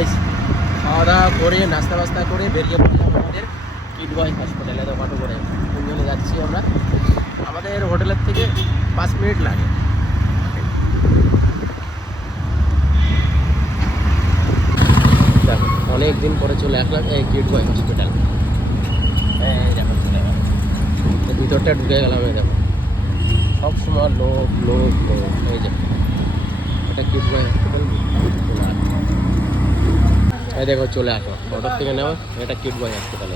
Guys খাওয়া দাওয়া করে নাস্তা বাস্তা করে বেরিয়ে পড়লাম আমাদের কিডওয়াই হসপিটালে। তো অটো করে তিনজনে যাচ্ছি আমরা। আমাদের হোটেলের থেকে 5 মিনিট লাগে। দেখো অনেক দিন পরে চলে আসলাম এই কিডওয়াই হসপিটাল। এই দেখো চলে গেলাম, ভিতরটা ঢুকে গেলাম। এই দেখো সবসময় লোক লোক লোক। এই যে এটা কিডওয়াই হসপিটাল। এই দেখো চলে আসো, অর্ডার থেকে নেওয়া। এটা কিডওয়াই হসপিটাল।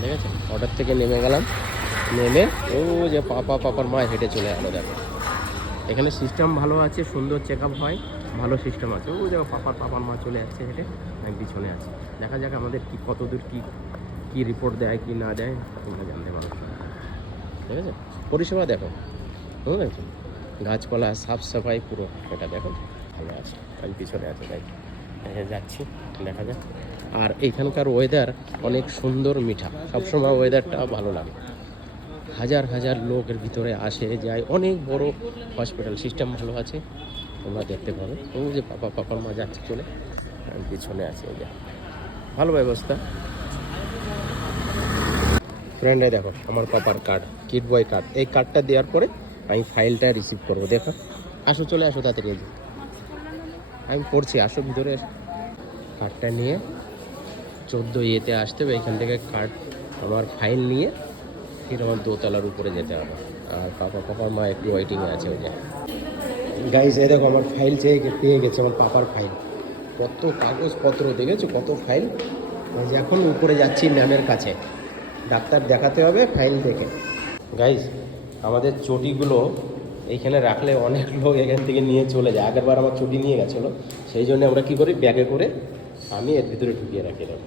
ঠিক আছে, অর্ডার থেকে নেমে গেলাম। নেমে ও যে পাপার মা হেঁটে চলে গেলো। দেখো এখানে সিস্টেম ভালো আছে, সুন্দর চেক আপ হয়, ভালো সিস্টেম আছে। ও দেখো পাপার মা চলে যাচ্ছে হেঁটে, আমি পিছনে আছি। দেখা যাক আমাদের কি কতদূর কি রিপোর্ট দেয় কি না দেয় তোমরা জানতে পারো। ঠিক আছে, পরিষেবা দেখো, বুঝতে পেরেছো? গাছপালা সাফ সাফাই পুরো এটা দেখো ভালো আছে। আমি পিছনে আছি, তাই যাচ্ছি, দেখা যাক। আর এইখানকার ওয়েদার অনেক সুন্দর, মিঠা, সবসময় ওয়েদারটা ভালো লাগে। হাজার হাজার লোকের ভিতরে আসে যায়, অনেক বড় হসপিটাল, সিস্টেম ভালো আছে, তোমরা দেখতে পারো। ও যে পাপার মা যাচ্ছে চলে, আমি পিছনে আছি। এই যে ভালো ব্যবস্থা। ফ্রেন্ডে দেখো আমার পাপার কার্ড, কিডওয়াই কার্ড। এই কার্ডটা দেওয়ার পরে আমি ফাইলটা রিসিভ করবো। দেখো আসো, চলে আসো তাড়াতাড়ি। এই যে আমি পড়ছি, আসো ভিতরে। কার্ডটা নিয়ে 14 ইয়েতে আসতে হবে। এখান থেকে কার্ড আমার ফাইল নিয়ে ফির আমার দোতলার উপরে যেতে হবে। আর পাপার মা একটু ওয়েটিংয়ে আছে। ওই যে গাইজ এই দেখো আমার ফাইল পেয়ে গেছে, আমার পাপার ফাইল। কত কাগজপত্র দেখেছো, কত ফাইল। ওই যে এখন উপরে যাচ্ছি ম্যামের কাছে, ডাক্তার দেখাতে হবে ফাইল দেখে। গাইজ আমাদের চটিগুলো এইখানে রাখলে অনেক লোক এখান থেকে নিয়ে চলে যায়। আগেরবার আমার চটি নিয়ে গেছিলো, সেই জন্য আমরা কী করি, ব্যাগে করে আমি এর ভিতরে ঢুকিয়ে রাখি। দেবো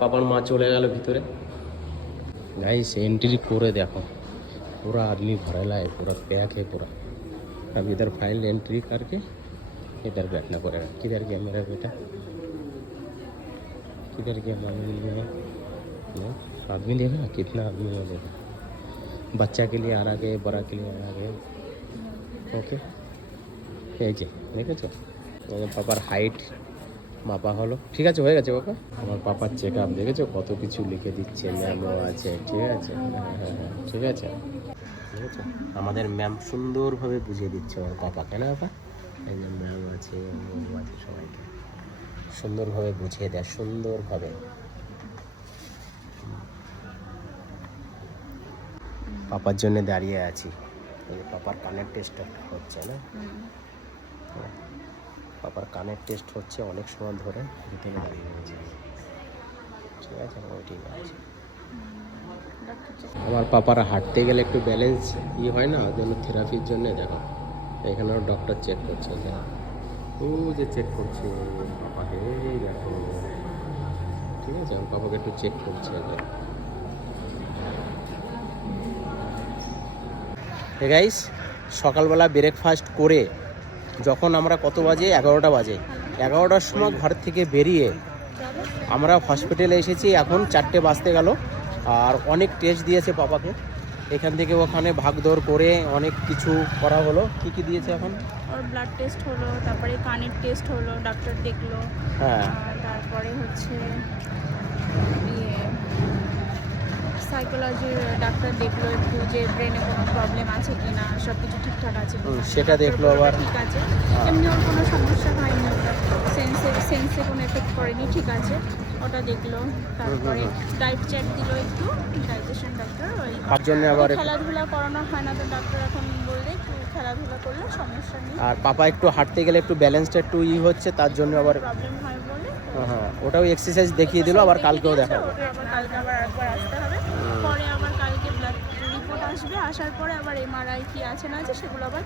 পাপার মা চলে গেল ভিতরে। गाइस एंट्री করে देखो पूरा आदमी भरेला है, पूरा पैक है पूरा। अब इधर फाइल एंट्री करके इधर बैठना पड़ेगा। किधर गया मेरा बेटा, किधर गया आदमी? देखा कितना आदमी है, देखो बच्चा के लिए आ रहा है, बड़ा के लिए आ रहा है। ओके এই যে দেখেছো পাপার হাইট মাপা হলো। ঠিক আছে, হয়ে গেছে বাবা। আমার পাপার চেক আপ দেখেছো, কত কিছু লিখে দিচ্ছে, ম্যামও আছে। ঠিক আছে, হ্যাঁ ঠিক আছে, দেখেছো আমাদের ম্যাম সুন্দরভাবে বুঝিয়ে দিচ্ছে আমার পাপাকে, না বাবা? এই যে ম্যাম আছে, ও আছে, সবাইকে সুন্দরভাবে বুঝিয়ে দেয়, সুন্দরভাবে। পাপার জন্য দাঁড়িয়ে আছি। পাপার কানের টেস্ট হচ্ছে না, পাপার কানের টেস্ট হচ্ছে অনেক সময় ধরে, ভিতরে দাঁড়িয়ে রয়েছে। ঠিক আছে, ঠিক আছে। আমার পাপারা হাঁটতে গেলে একটু ব্যালেন্স হয় না, ওই জন্য থেরাপির জন্য দেখো এখানেও ডক্টর চেক করছে। ও যে চেক করছে পাপাকে, দেখো ঠিক আছে, আমার পাপাকে একটু চেক করছে। গাইস সকালবেলা ব্রেকফাস্ট করে যখন আমরা কত বাজে, 11টা বাজে, 11টার সময় ঘর থেকে বেরিয়ে আমরা হসপিটালে এসেছি। এখন 4টে বাজতে গেল। আর অনেক টেস্ট দিয়েছে পাপাকে, এখান থেকে ওখানে ভাগদৌড় করে অনেক কিছু করা হলো। কি কি দিয়েছে এখন? ওর ব্লাড টেস্ট হলো, তারপরে কানের টেস্ট হলো, ডাক্তার দেখলো। হ্যাঁ, তারপরে হচ্ছে সাইকোলজির ডাক্তার দেখলো একটু, যে ব্রেনে কোনো প্রবলেম আছে কি না, সব কিছু ঠিকঠাক আছে সেটা দেখলো। আবার ঠিক আছে, এমনি ওর কোনো সমস্যা হয়নি, ওটা সেন্সে কোনো এফেক্ট করেনি, ঠিক আছে, ওটা দেখলো। তারপরে ডায়েট চার্ট দিল একটু, ডাইজেশন ডাক্তার। ওই তার জন্য আবার খেলাধুলা করানো হয় না, তো ডাক্তার এখন বললে একটু খেলাধুলা করলে সমস্যা নেই। আর পাপা একটু হাঁটতে গেলে একটু ব্যালেন্সটা একটু হচ্ছে, তার জন্য আবার প্রবলেম হয় বলে হ্যাঁ ওটাও এক্সারসাইজ দেখিয়ে দিল। আবার কালকেও দেখাবো, আবার কালকে আবার একবার আসতে হবে। পরে আবার কালকে ব্লাড রিপোর্ট আসবে, আসার পরে আবার এমআরআই কি আছে না আছে সেগুলো আবার